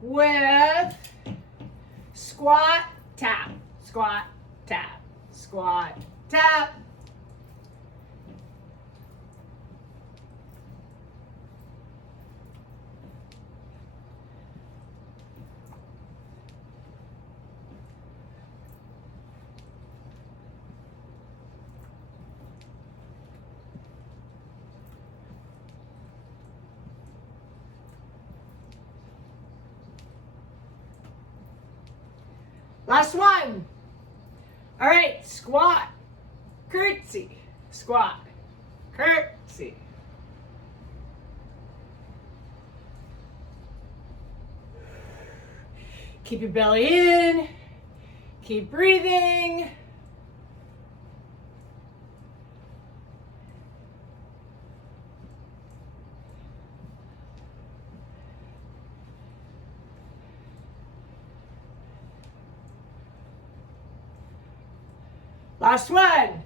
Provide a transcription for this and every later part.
with squat, tap, squat, tap, squat, tap. Last one. All right, squat, curtsy, squat, curtsy. Keep your belly in, keep breathing. Last one.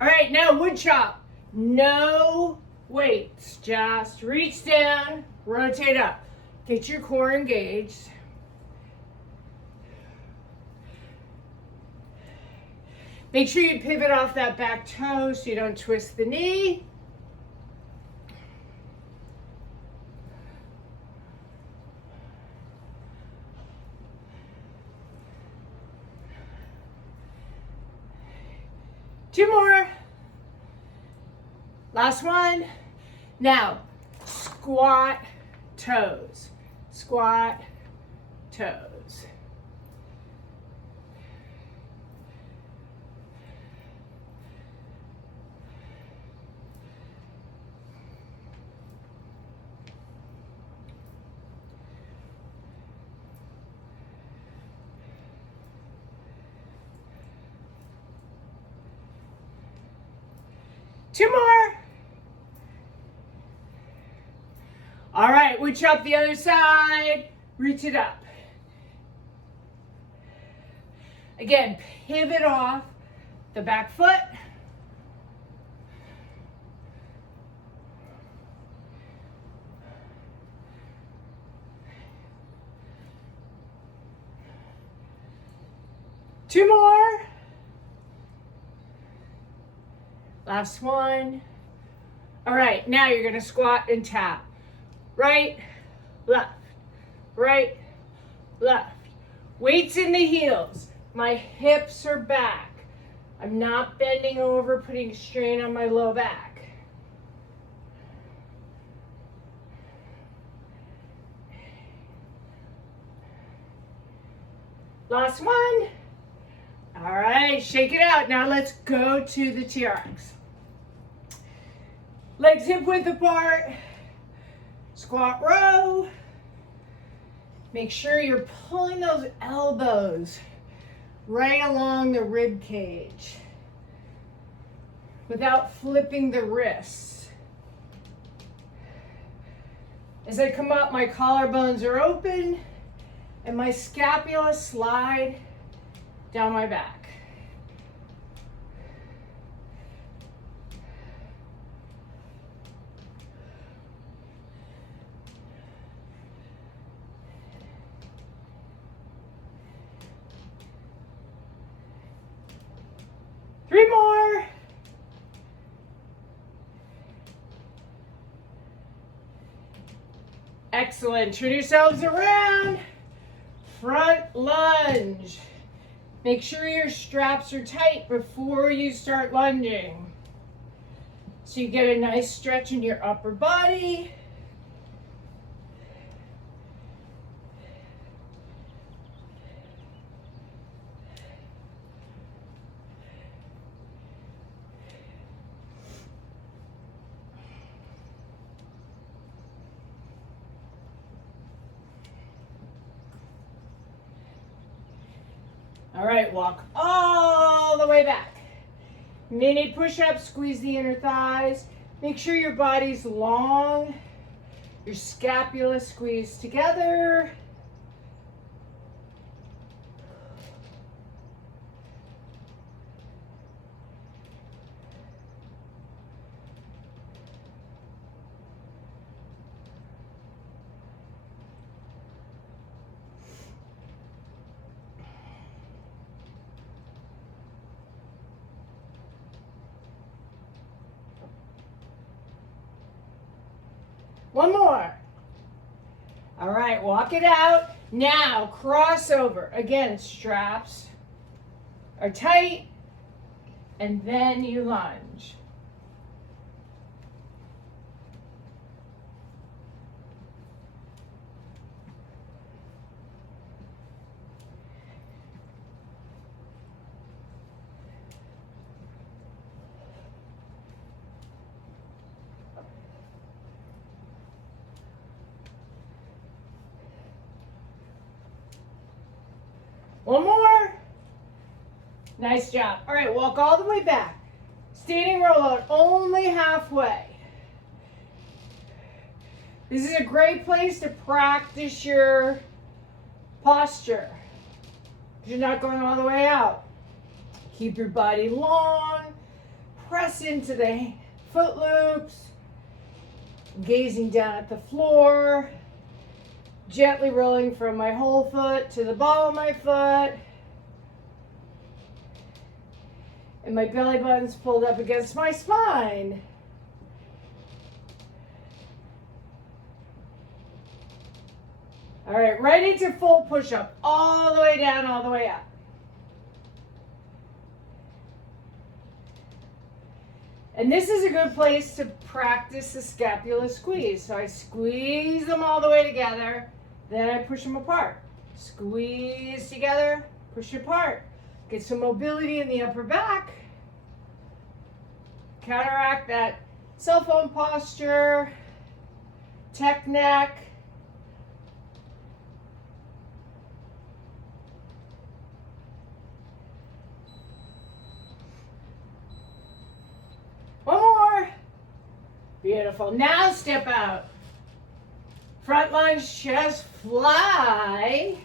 All right, now wood chop. No weights, just reach down, rotate up. Get your core engaged. Make sure you pivot off that back toe so you don't twist the knee. Two more. Last one. Now, squat toes. Squat toes. Two more. All right, reach up the other side, reach it up. Again, pivot off the back foot. Two more. Last one. All right, now you're gonna squat and tap. Right, left, right, left. Weights in the heels. My hips are back. I'm not bending over, putting strain on my low back. Last one. All right, shake it out. Now let's go to the TRX. Legs hip width apart. Squat row. Make sure you're pulling those elbows right along the rib cage without flipping the wrists. As I come up, my collarbones are open and my scapula slide down my back. Three more. Excellent. Turn yourselves around. Front lunge. Make sure your straps are tight before you start lunging. So you get a nice stretch in your upper body. All right, walk all the way back. Mini push-up, squeeze the inner thighs. Make sure your body's long, your scapula squeezed together. One more. All right, walk it out. Now, cross over. Again, straps are tight, and then you lunge. One more. Nice job. All right, walk all the way back. Standing roll out only halfway. This is a great place to practice your posture. You're not going all the way out. Keep your body long. Press into the foot loops. Gazing down at the floor. Gently rolling from my whole foot to the ball of my foot. And my belly button's pulled up against my spine. All right, right into full push-up. All the way down, all the way up. And this is a good place to practice the scapula squeeze. So I squeeze them all the way together. Then I push them apart. Squeeze together, push apart. Get some mobility in the upper back. Counteract that cell phone posture, tech neck. One more. Beautiful. Now step out. Front lunge, chest fly.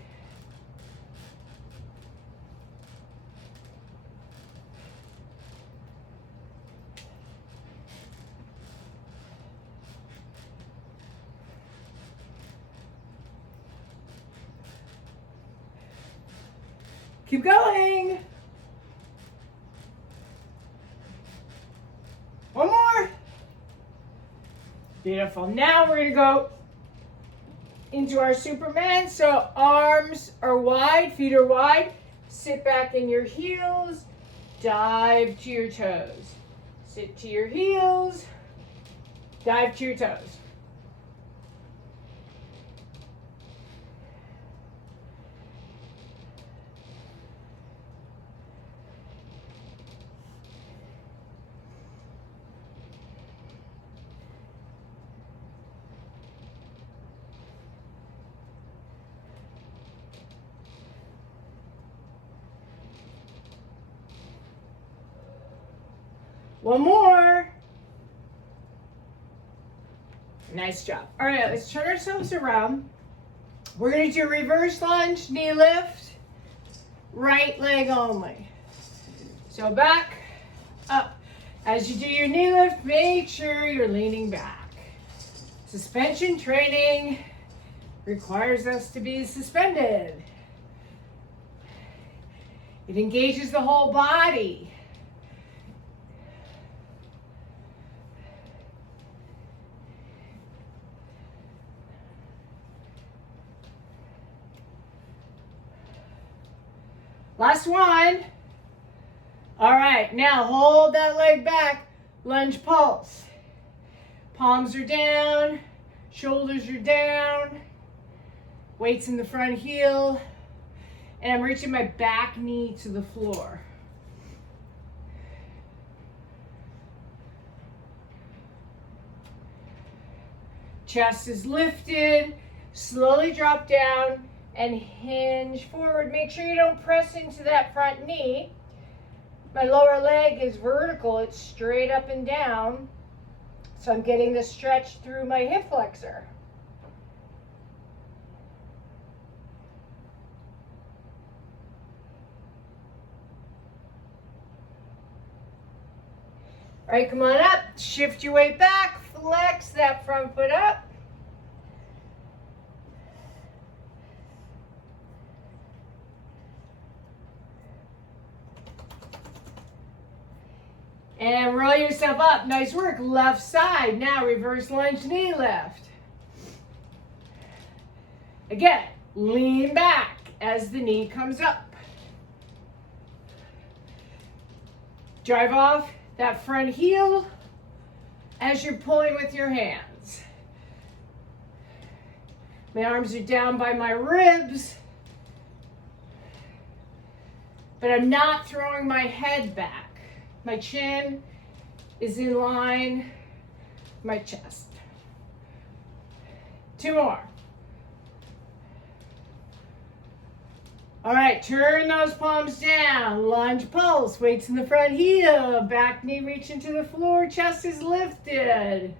Keep going. One more. Beautiful. Now we're going to go into our Superman. So arms are wide, feet are wide. Sit back in your heels. Dive to your toes. Sit to your heels. Dive to your toes. One more. Nice job. All right, let's turn ourselves around. We're going to do reverse lunge, knee lift, right leg only. So back, up. As you do your knee lift, make sure you're leaning back. Suspension training requires us to be suspended. It engages the whole body. Last one. All right, now hold that leg back. Lunge pulse. Palms are down, shoulders are down, weights in the front heel, and I'm reaching my back knee to the floor. Chest is lifted, slowly drop down and hinge forward. Make sure you don't press into that front knee. My lower leg is vertical, it's straight up and down. So I'm getting the stretch through my hip flexor. All right, come on up, shift your weight back, flex that front foot up. And roll yourself up. Nice work. Left side. Now reverse lunge, knee lift. Again, lean back as the knee comes up. Drive off that front heel as you're pulling with your hands. My arms are down by my ribs, but I'm not throwing my head back. My chin is in line with my chest. 2 more. All right, turn those palms down, lunge pulse, weights in the front heel, back knee reaching to the floor, chest is lifted.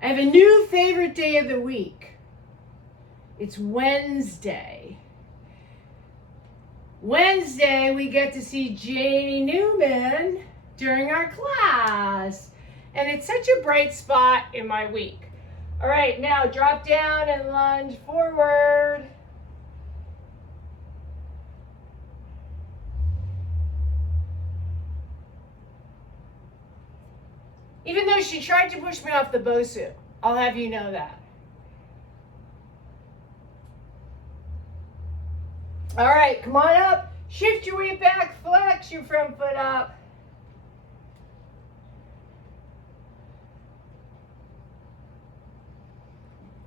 I have a new favorite day of the week. It's Wednesday. Wednesday, we get to see Janie Newman during our class. And it's such a bright spot in my week. All right, now drop down and lunge forward. Even though she tried to push me off the Bosu, I'll have you know that. All right, come on up. Shift your weight back, flex your front foot up.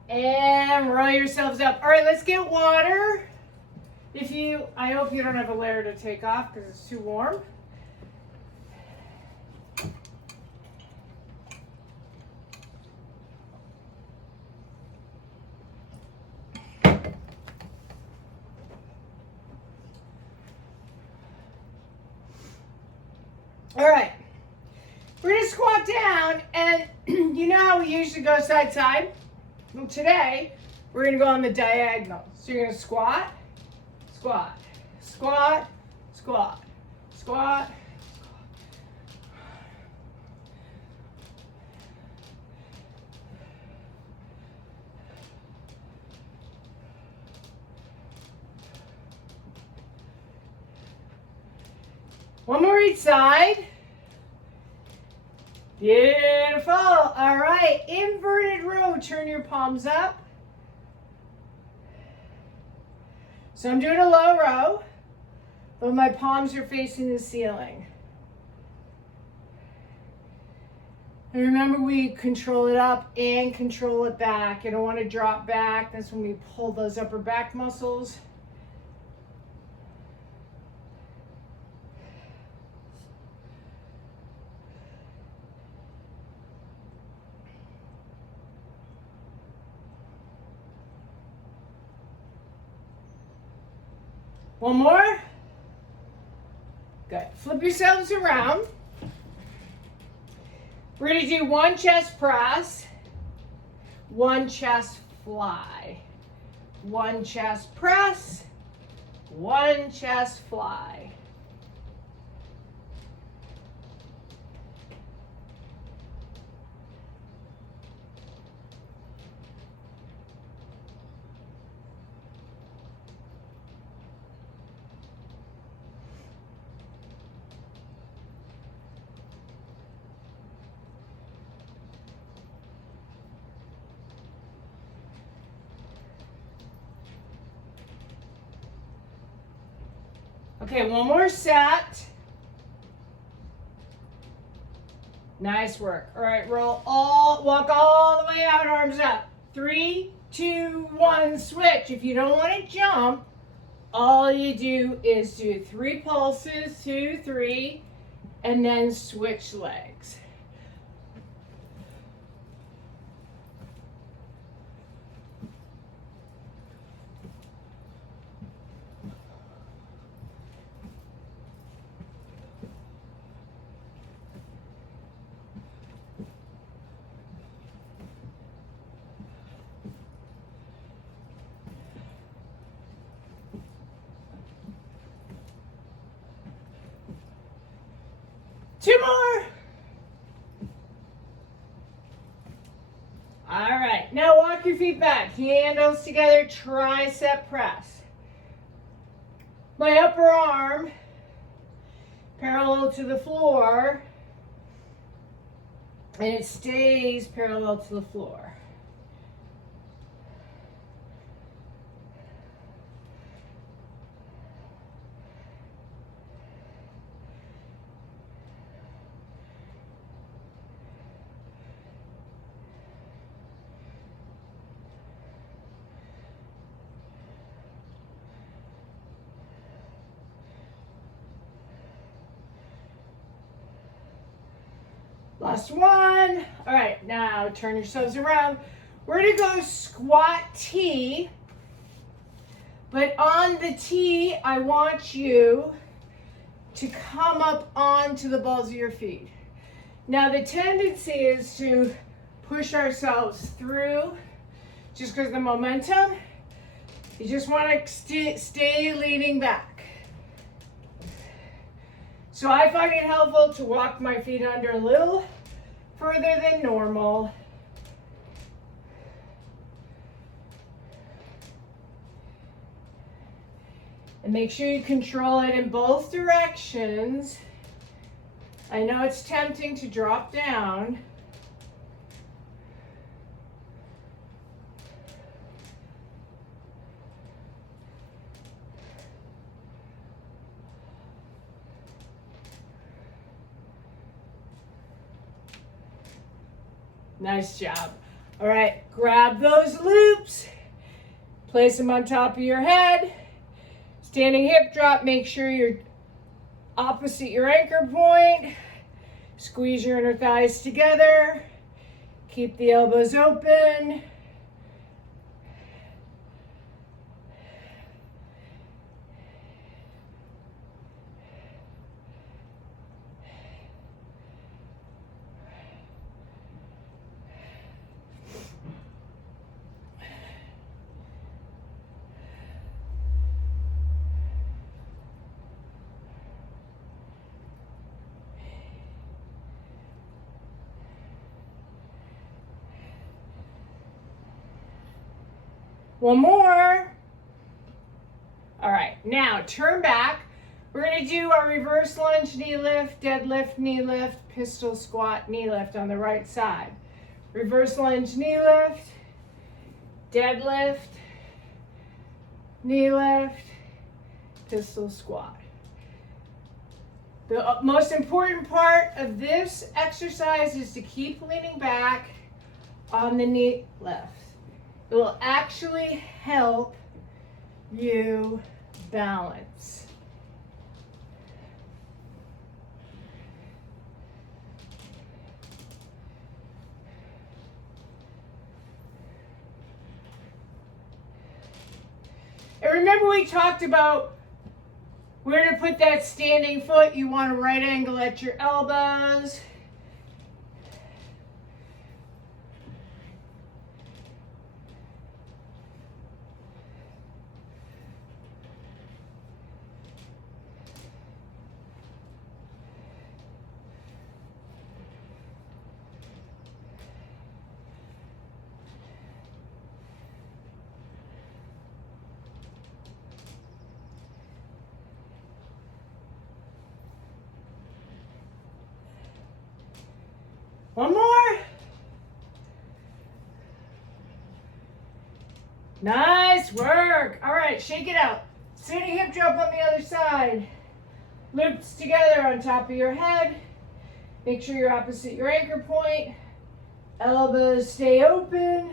And roll yourselves up. All right, let's get water. I hope you don't have a layer to take off because it's too warm. All right, we're gonna squat down, and you know how we usually go side to side? Well, today, we're gonna go on the diagonal. So you're gonna squat, squat, squat, squat, squat, squat. One more each side. Beautiful. All right, inverted row. Turn your palms up. So I'm doing a low row, but my palms are facing the ceiling. And remember, we control it up and control it back. I don't want to drop back. That's when we pull those upper back muscles. One more. Good. Flip yourselves around. We're going to do one chest press, one chest fly, one chest press, one chest fly. Okay, one more set. Nice work. All right, walk all the way out, arms up. 3, 2, 1, switch. If you don't want to jump, all you do is do 3 pulses, 2, 3, and then switch legs. Two more. All right, now walk your feet back. Handles together, tricep press. my upper arm parallel to the floor, and it stays parallel to the floor. Last one. All right, now turn yourselves around. We're gonna go squat T, but on the T, I want you to come up onto the balls of your feet. Now the tendency is to push ourselves through just because of the momentum. You just want to stay leaning back. So I find it helpful to walk my feet under a little further than normal. And make sure you control it in both directions. I know it's tempting to drop down. Nice job. All right, grab those loops, place them on top of your head. Standing hip drop, make sure you're opposite your anchor point. Squeeze your inner thighs together. Keep the elbows open. One more. All right, now turn back. We're gonna do our reverse lunge knee lift, deadlift knee lift, pistol squat knee lift on the right side. Reverse lunge knee lift, deadlift, knee lift, pistol squat. The most important part of this exercise is to keep leaning back on the knee lift. It will actually help you balance. And remember we talked about where to put that standing foot. You want a right angle at your elbows. One more. Nice work. All right, shake it out. Standing hip drop on the other side. Loops together on top of your head. Make sure you're opposite your anchor point. Elbows stay open.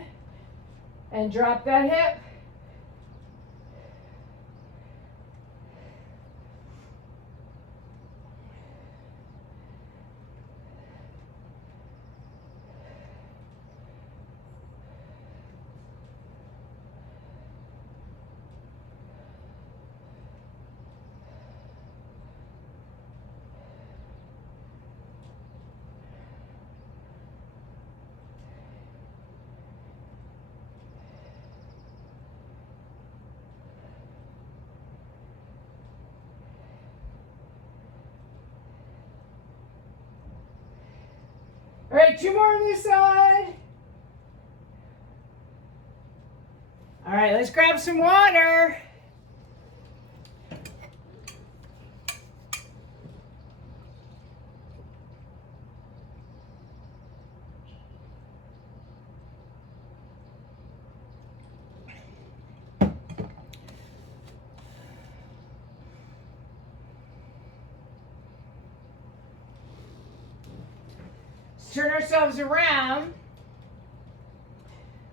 And drop that hip. All right, two more on this side. All right, let's grab some water. turn ourselves around.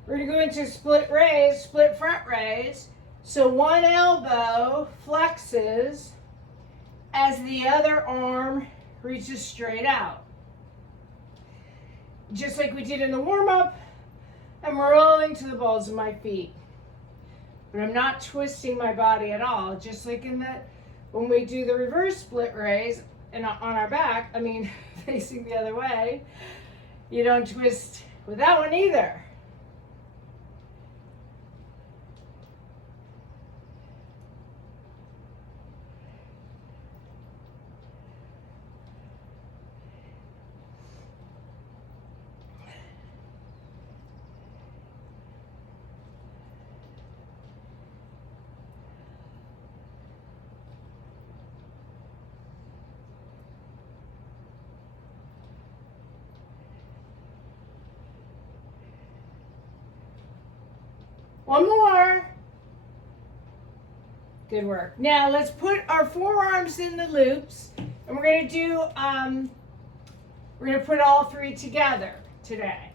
We're going to go into split raise, split front raise. So one elbow flexes as the other arm reaches straight out. Just like we did in the warm-up, I'm rolling to the balls of my feet. But I'm not twisting my body at all, just like when we do the reverse split raise and on our back, facing the other way, you don't twist with that one either. One more. Good work. Now let's put our forearms in the loops, and we're going to put all three together today.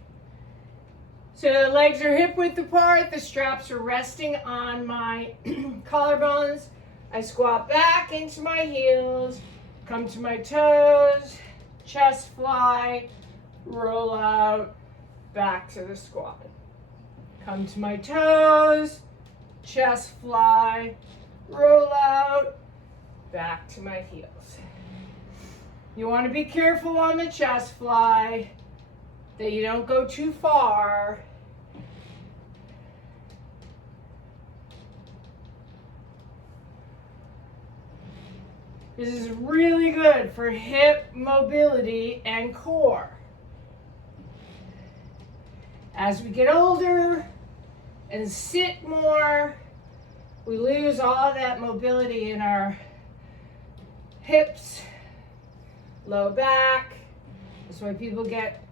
So the legs are hip width apart, the straps are resting on my collarbones. I squat back into my heels, come to my toes, chest fly, roll out, back to the squat. Come to my toes, chest fly, roll out, back to my heels. You want to be careful on the chest fly that you don't go too far. This is really good for hip mobility and core. As we get older and sit more, we lose all that mobility in our hips, low back. That's why people get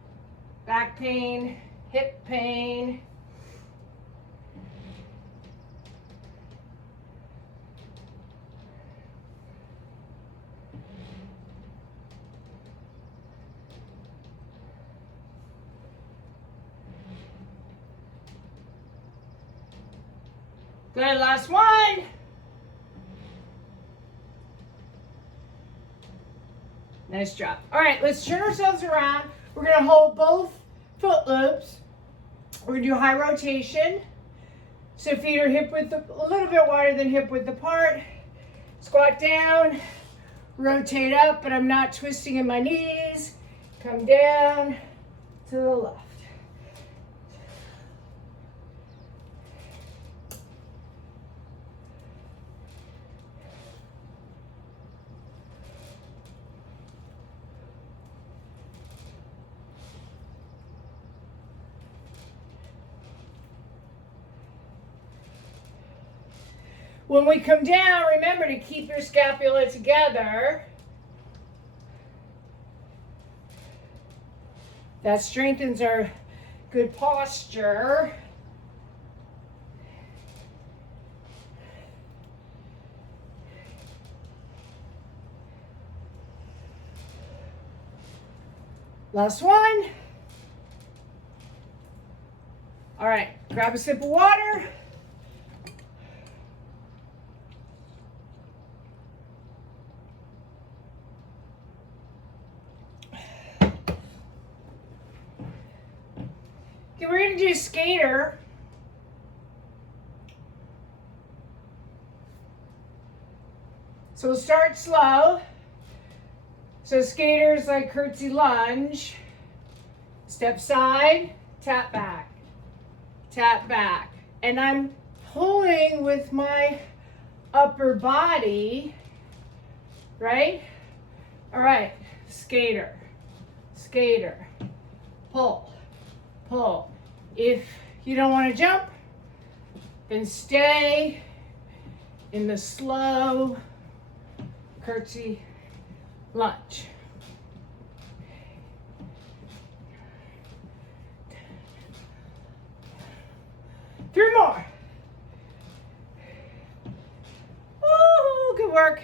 back pain, hip pain. Good, last one. Nice job. All right, let's turn ourselves around. We're gonna hold both foot loops. We're gonna do high rotation. So feet are hip width, a little bit wider than hip width apart. Squat down, rotate up, but I'm not twisting in my knees. Come down to the left. When we come down, remember to keep your scapula together. That strengthens our good posture. Last one. All right, grab a sip of water. Okay, we're gonna do skater. So we'll start slow. So skaters like curtsy lunge. Step side, tap back, tap back. And I'm pulling with my upper body, right? All right, skater, skater, pull, pull. If you don't want to jump, then stay in the slow curtsy lunge. Three more. Woo, good work.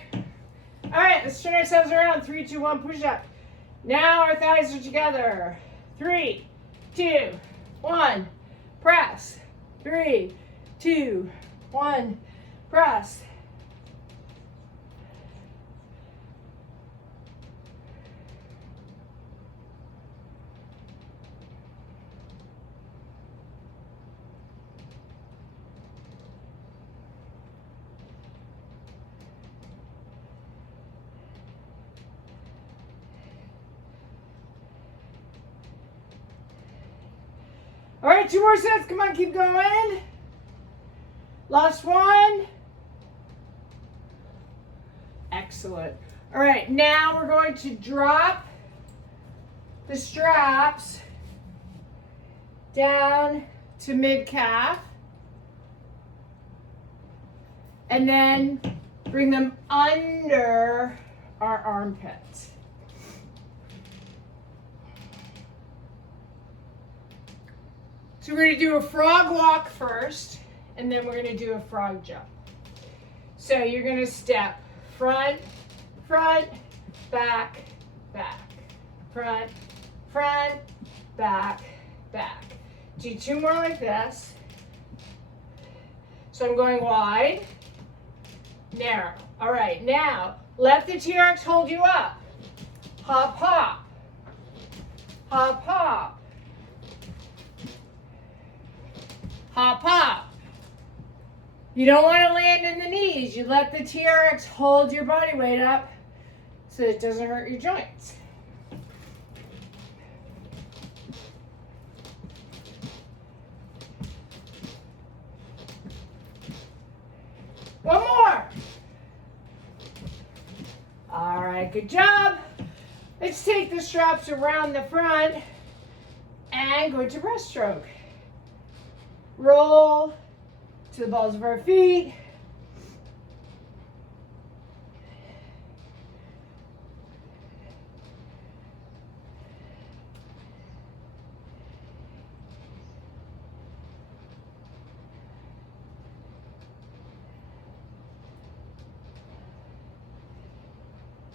All right, let's turn ourselves around. 3, 2, 1, push up. Now our thighs are together. 3, 2, 1, press. 3, 2, 1, press. All right, 2 more sets. Come on, keep going. Last one. Excellent. All right, now we're going to drop the straps down to mid-calf. And then bring them under our armpits. So we're going to do a frog walk first, and then we're going to do a frog jump. So you're going to step front, front, back, back, front, front, back, back. Do 2 more like this. So I'm going wide, narrow. All right, now let the T-Rex hold you up. Hop, hop, hop, hop. Hop, hop. You don't want to land in the knees. You let the T-Rex hold your body weight up so it doesn't hurt your joints. One more. All right, good job. Let's take the straps around the front and go into breaststroke. Roll to the balls of our feet.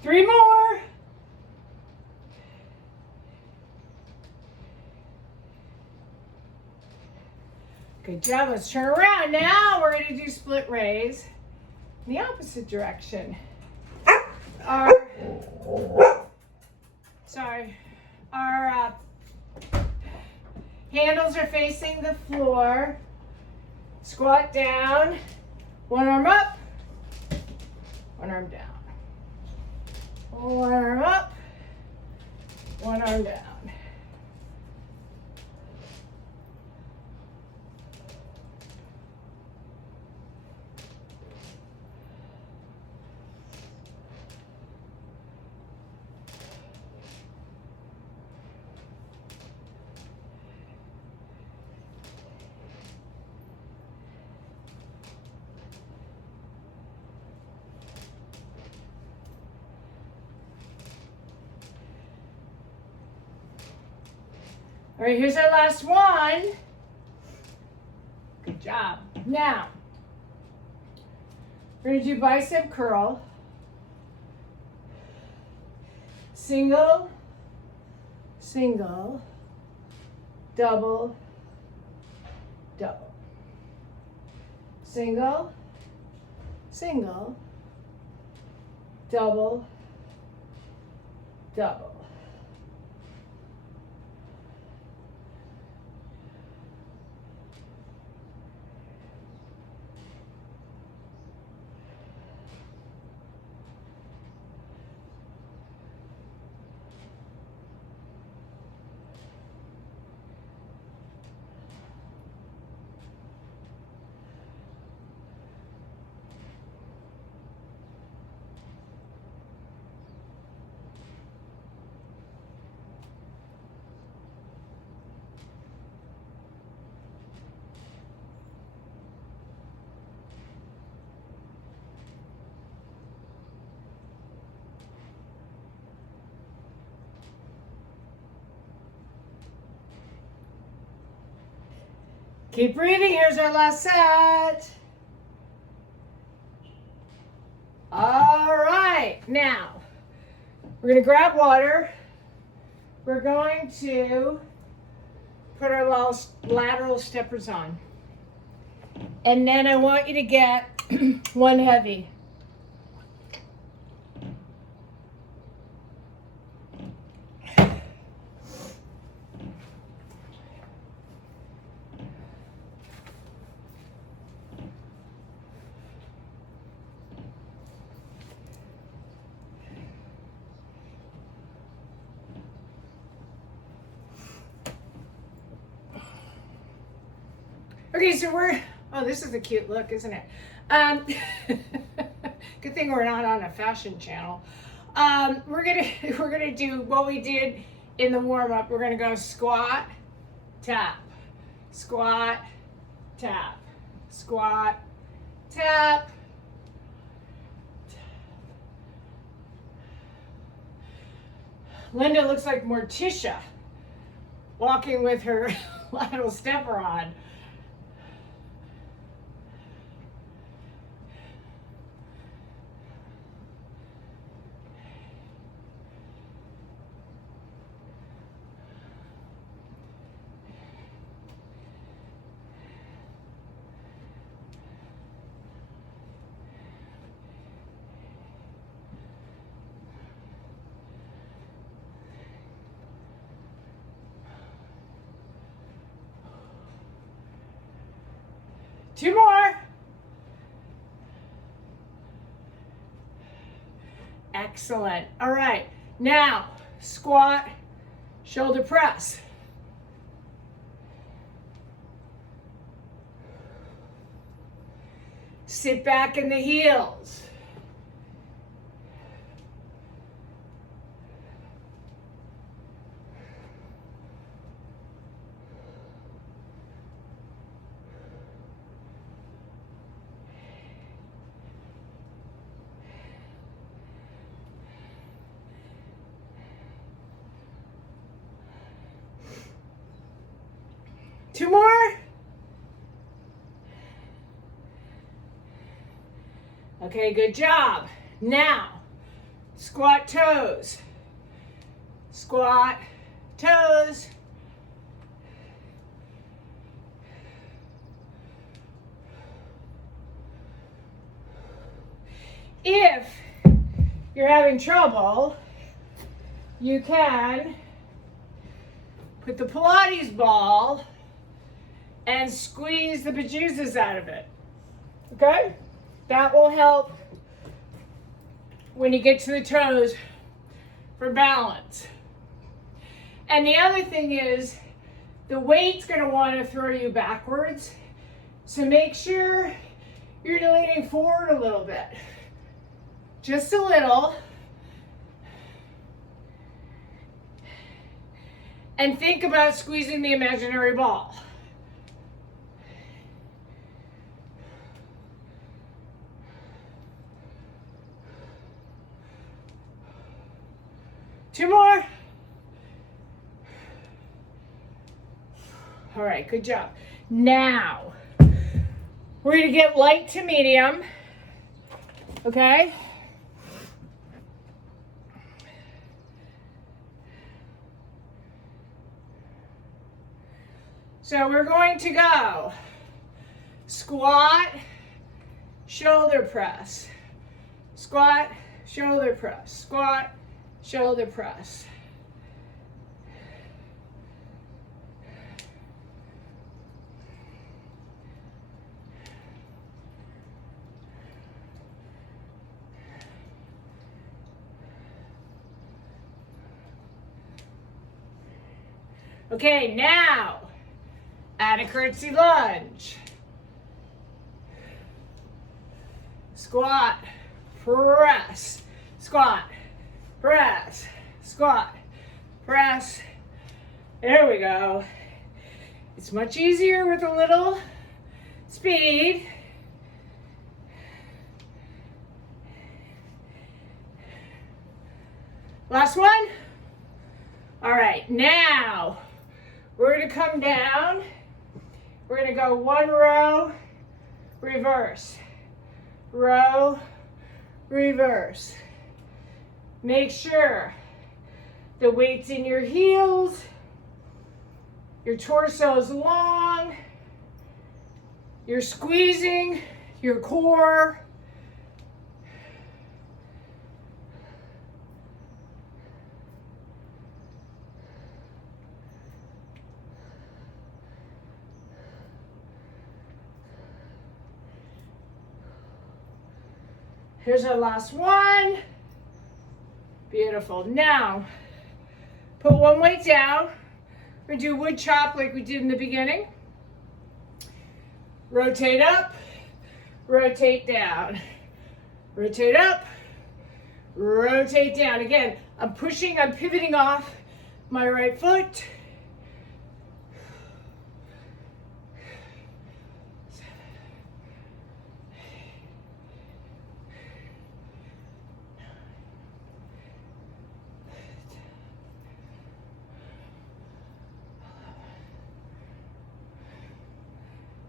Three more. Good job. Let's turn around. Now we're going to do split raise in the opposite direction. Our handles are facing the floor. Squat down. One arm up. One arm down. One arm up. One arm down. All right, here's our last one. Good job. Now, we're going to do bicep curl. Single, single, double, double. Single, single, double, double. Keep breathing. Here's our last set. All right. Now, we're going to grab water. We're going to put our lateral steppers on. And then I want you to get one heavy. Okay, so oh, this is a cute look, isn't it? Good thing we're not on a fashion channel. We're gonna do what we did in the warm-up. We're gonna go squat, tap, squat, tap, squat, tap. Linda looks like Morticia walking with her lateral stepper on. Two more. Excellent. All right. Now, squat, shoulder press. Sit back in the heels. Two more. Okay, good job. Now, squat toes. Squat toes. If you're having trouble, you can put the Pilates ball and squeeze the bejesus out of it. Okay? That will help when you get to the toes for balance. And the other thing is, the weight's gonna wanna throw you backwards. So make sure you're leaning forward a little bit. Just a little. And think about squeezing the imaginary ball. Two more. All right, good job. Now, we're gonna get light to medium, okay? So we're going to go squat, shoulder press, squat, shoulder press, squat, shoulder press. Okay, now add a curtsy lunge. Squat, press, squat, press, squat, press. There we go. It's much easier with a little speed. Last one. All right, now we're gonna come down. We're gonna go one row, reverse, row, reverse. Make sure the weight's in your heels Your torso is long. You're squeezing your core. Here's our last one. Beautiful. Now, put one weight down. We're gonna do wood chop like we did in the beginning. Rotate up, rotate down. Rotate up, rotate down. Again, I'm pivoting off my right foot.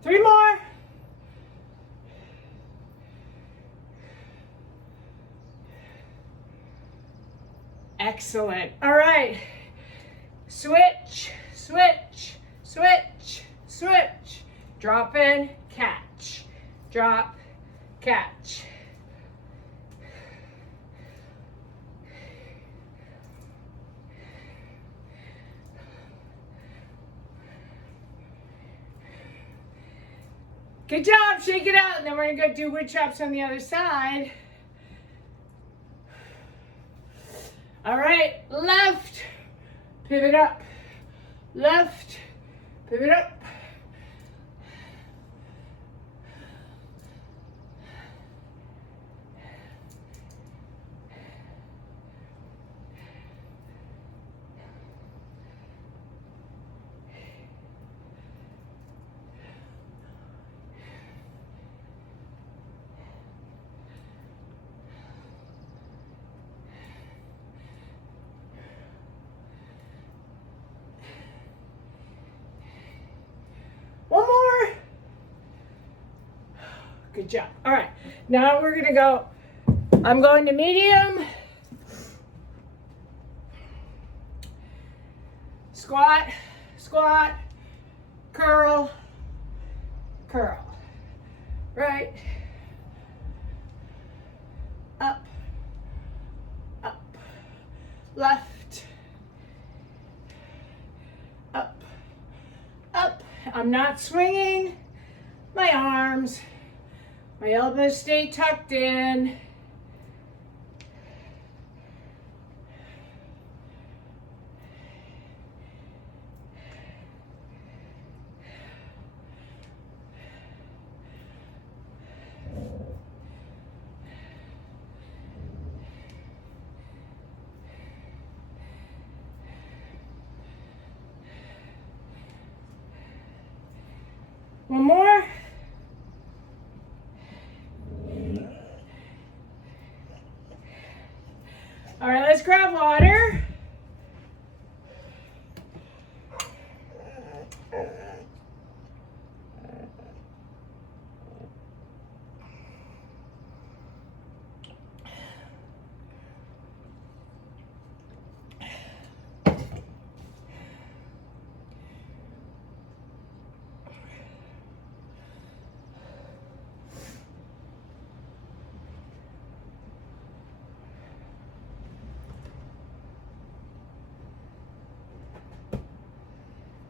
Three more. Excellent. All right. Switch, switch, switch, switch. Drop in, catch. Drop, catch. Good job, shake it out, and then we're gonna go do wood chops on the other side. All right, left, pivot up, left, pivot up. One more. Good job. All right, now we're gonna go, I'm going to medium. Squat, squat, curl, curl. Right, up, up, left, up, up. I'm not swinging my arms. My elbows stay tucked in. One more. All right, let's grab water.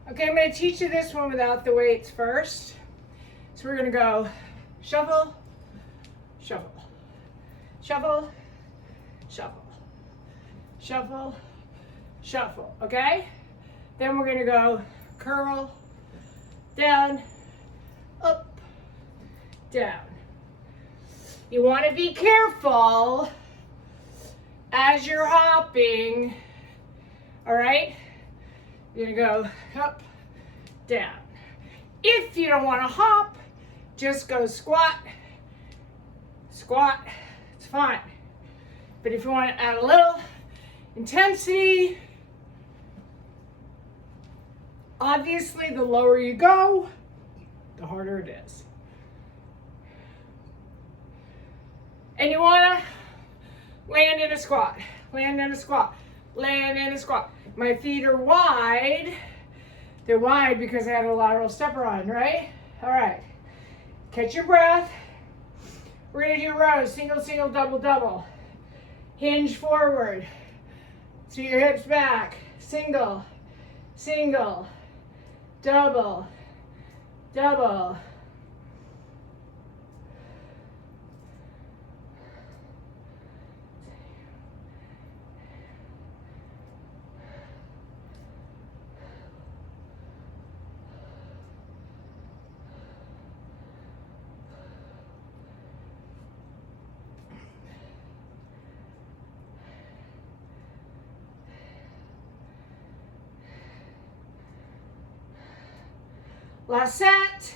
Okay, I'm going to teach you this one without the weights first. So we're going to go shuffle, shuffle, shuffle, shuffle, shuffle, shuffle, okay? Then we're going to go curl, down, up, down. You want to be careful as you're hopping, all right? You're gonna go up, down. If you don't want to hop, just go squat, squat, it's fine. But if you want to add a little intensity, obviously the lower you go, the harder it is. And you want to land in a squat, land in a squat, land in a squat. My feet are wide, They're wide because I had a lateral stepper on, right? All right. Catch your breath. We're gonna do rows, single, single, double, double. Hinge forward. So your hips back. Single, single, double, double. Last set.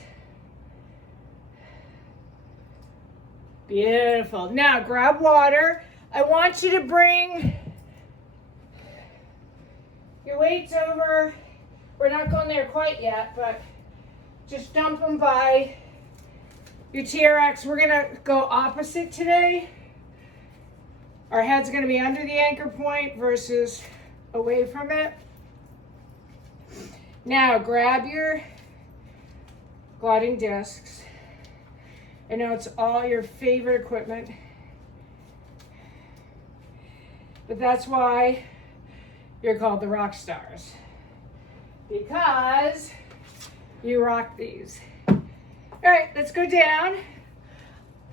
Beautiful. Now grab water. I want you to bring your weights over. We're not going there quite yet, but just dump them by your TRX. We're gonna go opposite today. Our head's gonna be under the anchor point versus away from it. Now grab your gliding discs. I know it's all your favorite equipment, but that's why you're called the rock stars, because you rock these. All right, let's go down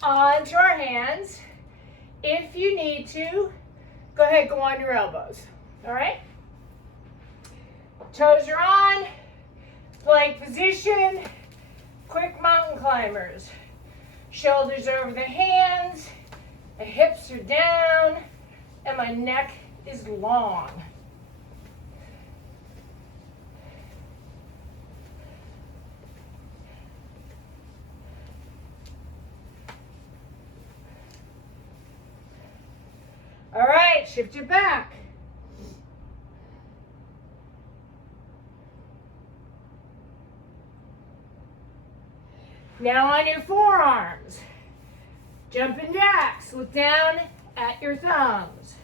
onto our hands. If you need to, go ahead, go on your elbows. All right? Toes are on, plank position, quick mountain climbers. Shoulders over the hands, the hips are down, and my neck is long. All right, shift your back. Now on your forearms, jumping jacks, look down at your thumbs.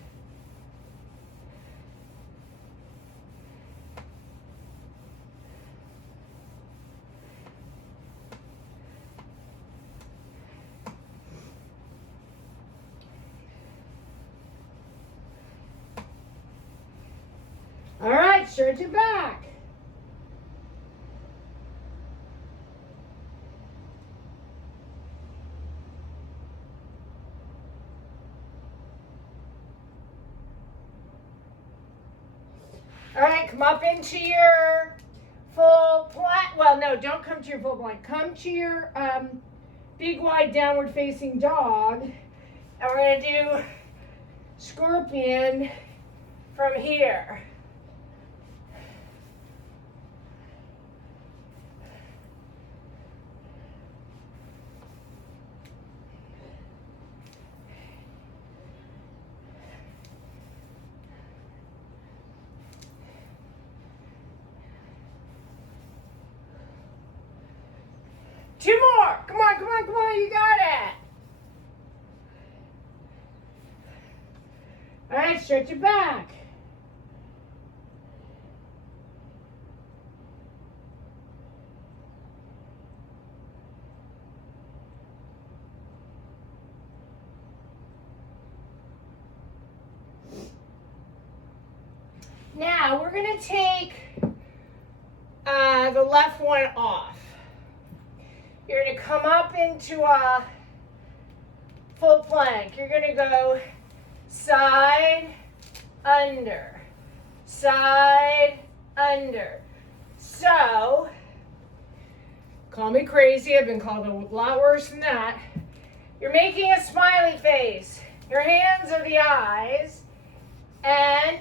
All right, stretch it back. All right, come up into your full plank. Well, no, don't come to your full plank. Come to your big wide downward facing dog. And we're gonna do scorpion from here. Two more. Come on, come on, come on. You got it. All right, stretch it back. Now we're going to take the left one off. You're going to come up into a full plank. You're going to go side, under, side, under. So, call me crazy. I've been called a lot worse than that. You're making a smiley face. Your hands are the eyes. And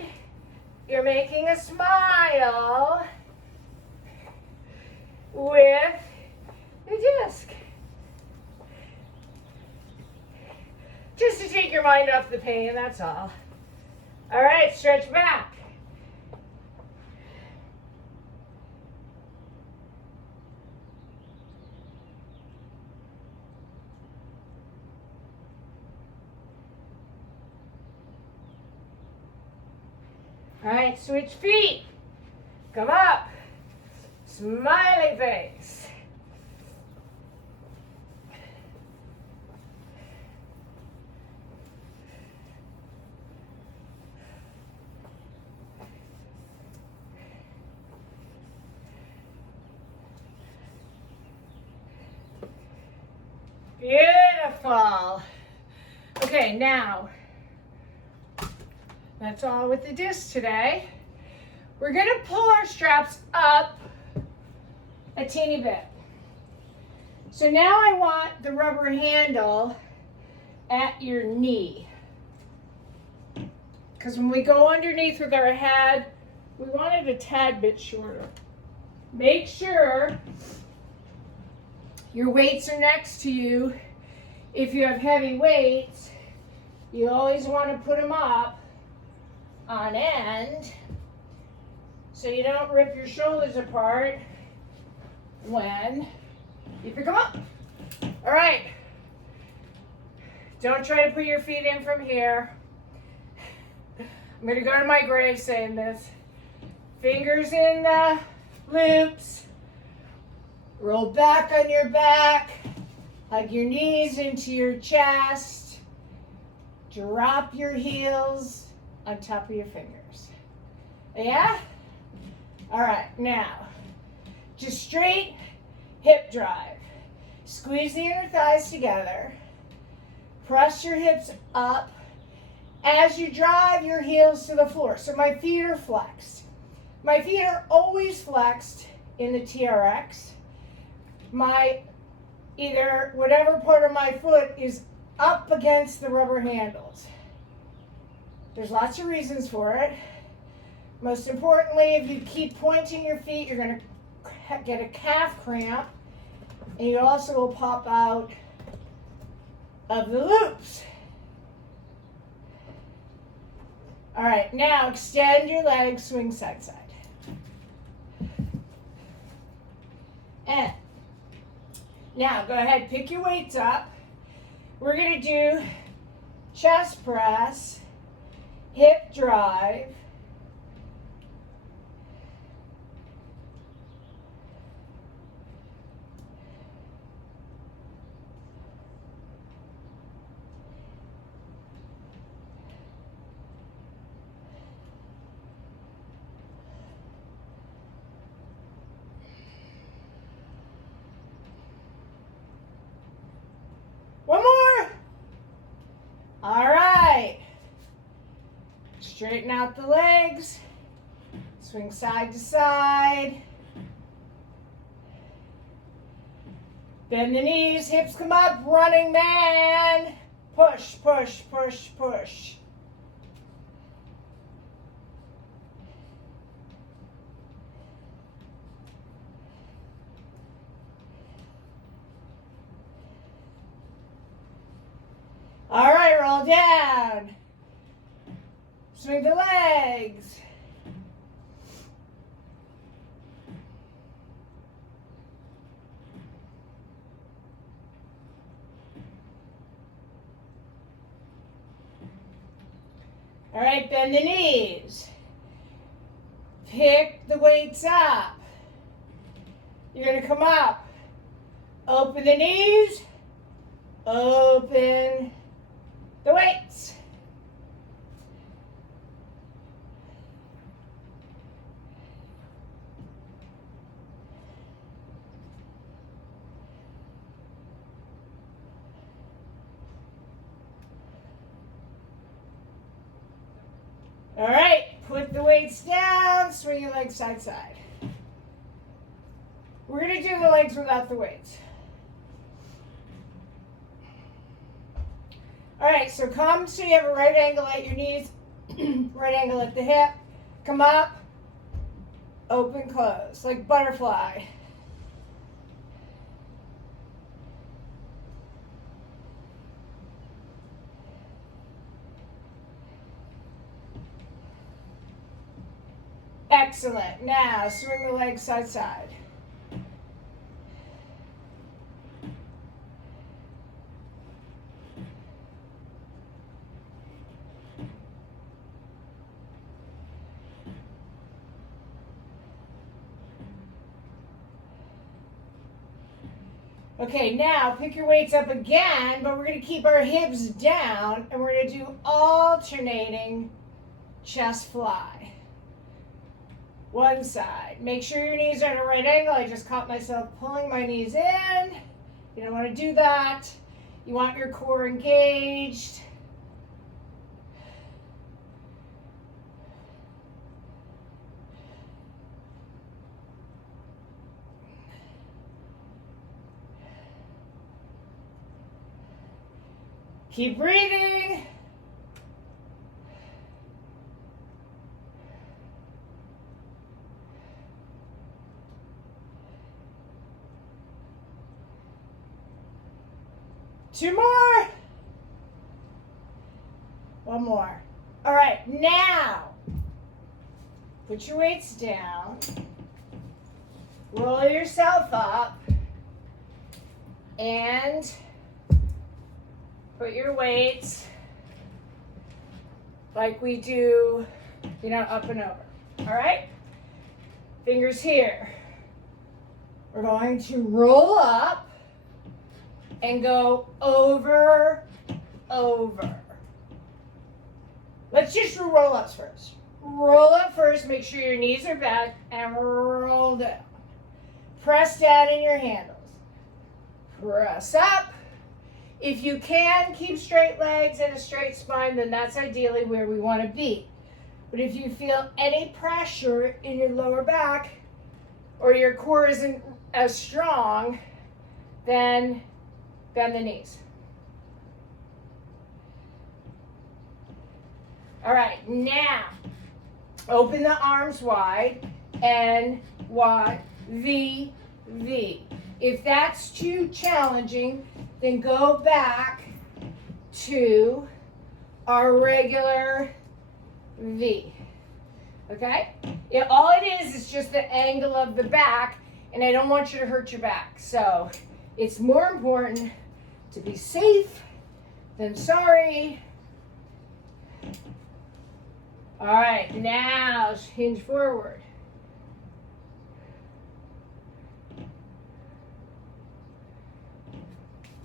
you're making a smile with the disc. Just to take your mind off the pain, that's all. All right, stretch back. All right, switch feet. Come up. Smiley face. Beautiful. Okay, now, that's all with the disc today. We're gonna pull our straps up a teeny bit. So now I want the rubber handle at your knee. Because when we go underneath with our head, we want it a tad bit shorter. Make sure your weights are next to you. If you have heavy weights, you always want to put them up on end so you don't rip your shoulders apart when you pick them up. All right. Don't try to put your feet in from here. I'm going to go to my grave saying this. Fingers in the loops. Roll back on your back. Hug your knees into your chest. Drop your heels on top of your fingers. Yeah? All right, now, just straight hip drive. Squeeze the inner thighs together. Press your hips up as you drive your heels to the floor. So my feet are flexed. My feet are always flexed in the TRX. Either whatever part of my foot is up against the rubber handles. There's lots of reasons for it. Most importantly, if you keep pointing your feet, you're going to get a calf cramp, and you also will pop out of the loops. All right, now extend your legs, swing side to side. And now go ahead, pick your weights up. We're going to do chest press, hip drive, one more. All right. Straighten out the legs. Swing side to side. Bend the knees, hips come up, running man. Push, push, push, push. All right, roll down. Swing the legs. All right, bend the knees. Pick the weights up. You're going to come up. Open the knees. Open the weights. All right, put the weights down, swing your legs side to side. We're going to do the legs without the weights. All right, so come so you have a right angle at your knees, right angle at the hip. Come up, open, close, like butterfly. Excellent. Now, swing the legs side to side. Okay, now pick your weights up again, but we're going to keep our hips down, and we're going to do alternating chest fly. One side. Make sure your knees are at a right angle. I just caught myself pulling my knees in. You don't want to do that. You want your core engaged. Keep breathing. Two more. One more. All right, now put your weights down. Roll yourself up and put your weights like we do, up and over. All right? Fingers here. We're going to roll up and go over, over. Let's just do roll-ups first. Roll up first, make sure your knees are back, and roll down. Press down in your handles. Press up. If you can keep straight legs and a straight spine, then that's ideally where we want to be. But if you feel any pressure in your lower back or your core isn't as strong, then bend the knees. All right, now open the arms wide, N, Y, V, V. If that's too challenging, then go back to our regular V, okay? All it is just the angle of the back, and I don't want you to hurt your back. So it's more important to be safe than sorry. All right, now hinge forward.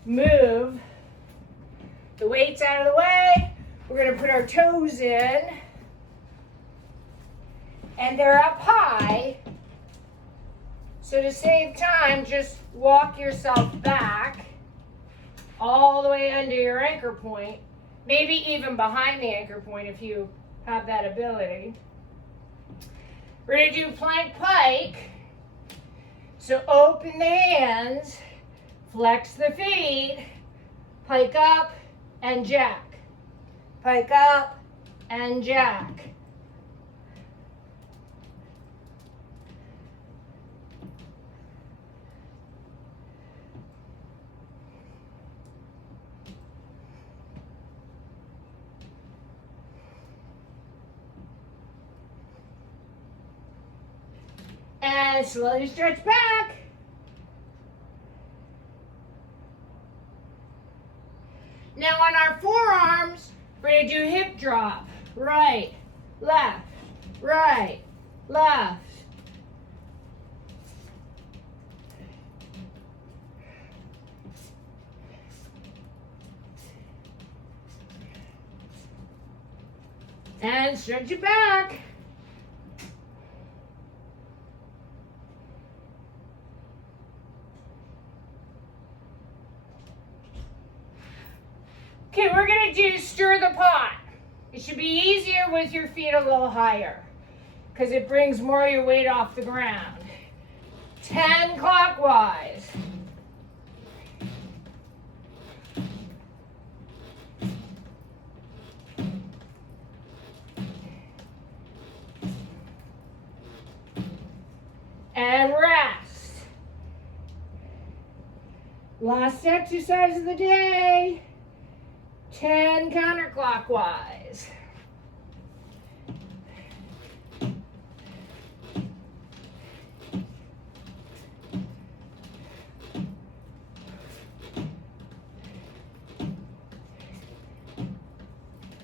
Move the weights out of the way. We're going to put our toes in, and they're up high. So to save time, just walk yourself back all the way under your anchor point, maybe even behind the anchor point if you have that ability. We're going to do plank pike. So open the hands, flex the feet, pike up and jack. Pike up and jack. And slowly stretch back. Now on our forearms, we're going to do hip drop. Right, left, right, left. And stretch it back. Okay, we're going to do stir the pot. It should be easier with your feet a little higher because it brings more of your weight off the ground. 10 clockwise. And rest. Last exercise of the day. 10 counterclockwise.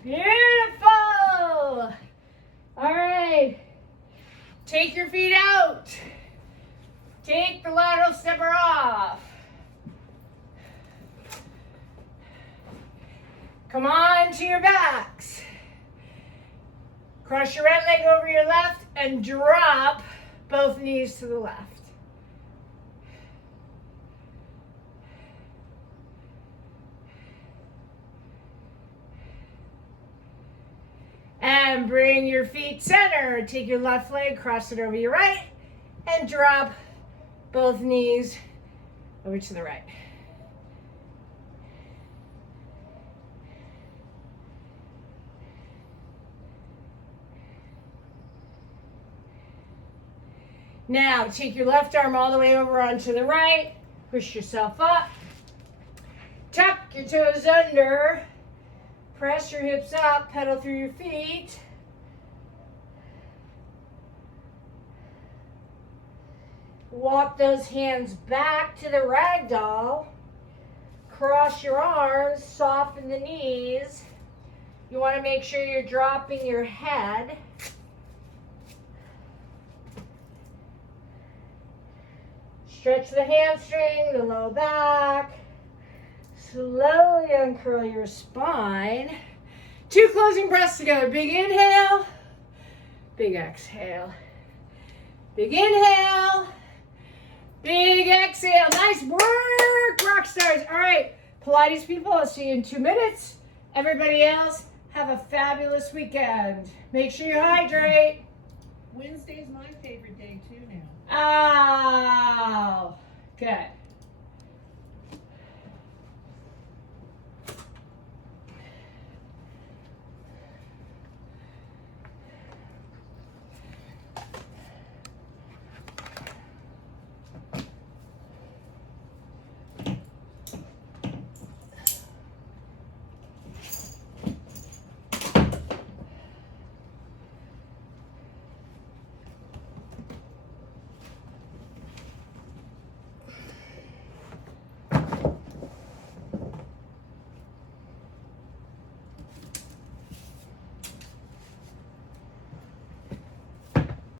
Beautiful. All right. Take your feet out. Take the lateral stepper off. Come on to your backs. Cross your right leg over your left and drop both knees to the left. And bring your feet center. Take your left leg, cross it over your right, and drop both knees over to the right. Now, take your left arm all the way over onto the right. Push yourself up. Tuck your toes under. Press your hips up. Pedal through your feet. Walk those hands back to the ragdoll. Cross your arms. Soften the knees. You want to make sure you're dropping your head. Stretch the hamstring, the low back. Slowly uncurl your spine. 2 closing breaths together. Big inhale, big exhale. Big inhale, big exhale. Nice work, rock stars. All right, Pilates people, I'll see you in 2 minutes. Everybody else, have a fabulous weekend. Make sure you hydrate. Wednesday's my favorite day too now. Oh, good.